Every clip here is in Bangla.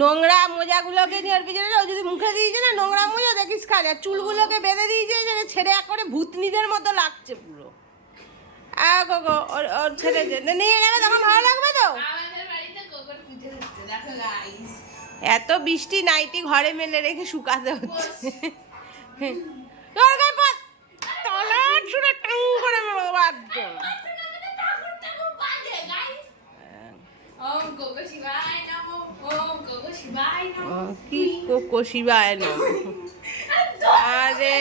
নোংরা মোজাগুলোকে নিয়ে ওর পিছনে ও যদি মুখে দিয়েছে না নোংরা মোজা দেখিস খালি, আর চুলগুলোকে বেঁধে দিয়েছে যে ছেড়ে এক করে ভূতনিদের মতো লাগছে পুরো। গো ওর ওর ছেড়ে নিয়ে নেবে তখন ভালো লাগবে তো। এত বৃষ্টি নাইটি ঘরে মেলে রেখে শুকাতে হচ্ছে। তোর গায়ে পাত তলার ছুঁড়ে টাং করে মারবো একদম। কি কোকো শিবায় নমঃ। আরে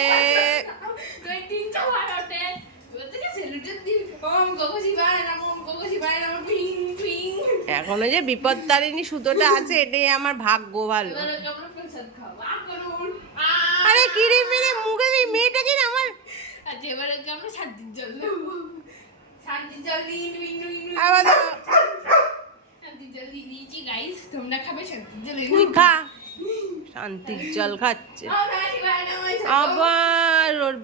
এখনো যে বিপদতারিণী সুতোটা আছে এটাই আমার ভাগ্য ভালো। আরে কিরে মেরে মুখে দিই মেয়েটা কি না আমার। এবারে আমরা শান্তির জল নেবো, শান্তির জল আমাদের শান্তির জল দিয়ে দিয়েছি গাইস, তোমরা খাবে শান্তির জল। তুই খা, শান্তির জল খাচ্ছে আবার ওর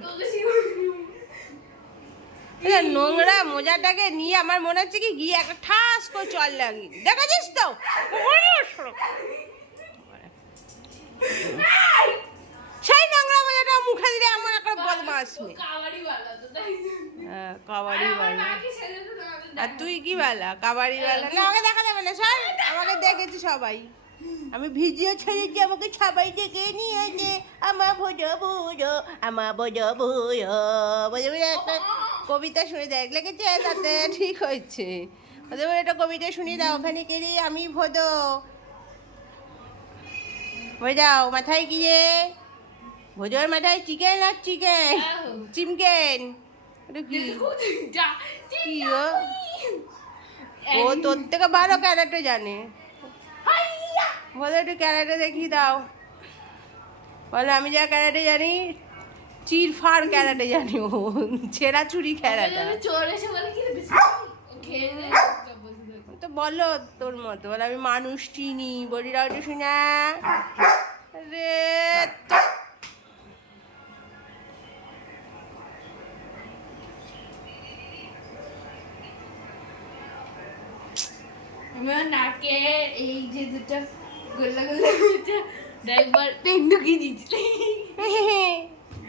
নোংরা মোজাটাকে নিয়ে আমার মনে হচ্ছে কি গিয়ে একটা ঠাস করে চল লাগি দেখাছিস তো। সেই নোংরা মোজাটা মুখে দিলে আমার একটা বদমাস মেয়ে। কাবাডি বালা আর তুই কি বালা কাবাডি বালা না, আমাকে দেখা যাবে না সর, আমাকে দেখেছি সবাই, আমি ভিডিও ছেড়েছি আমাকে সবাই দেখে নিয়েছে। আমার ভোজো ভুজো আমার ভোজো ভুজো বোঝো একটা কবিতা শুনে দেখ লিখেছে তাতে ঠিক হয়েছে। ওদের বলে একটা কবিতা শুনিয়ে দাও ওখানে কেড়ে আমি ভোজো বলে যাও মাথায় কি যে ভোজোর মাথায় চিকেন আর চিকেন চিমকেন কি কি ও তোর থেকে ভালো ক্যারেক্টার জানে। বলো একটু ক্যারেক্টার দেখিয়ে দাও। বলো আমি যা ক্যারেক্টার জানি চিরফার ক্যারেক্টার জানি, ও ছেঁড়া চুরি ক্যারেক্টার। তো বলো তোর মতো বলো আমি মানুষ চিনি বলি রাও একটু শুনা রে। আমার নাকে এই যে দুটো গোল্লা গোল্লা ড্রাইভার টেন্ডু কি দিচ্ছি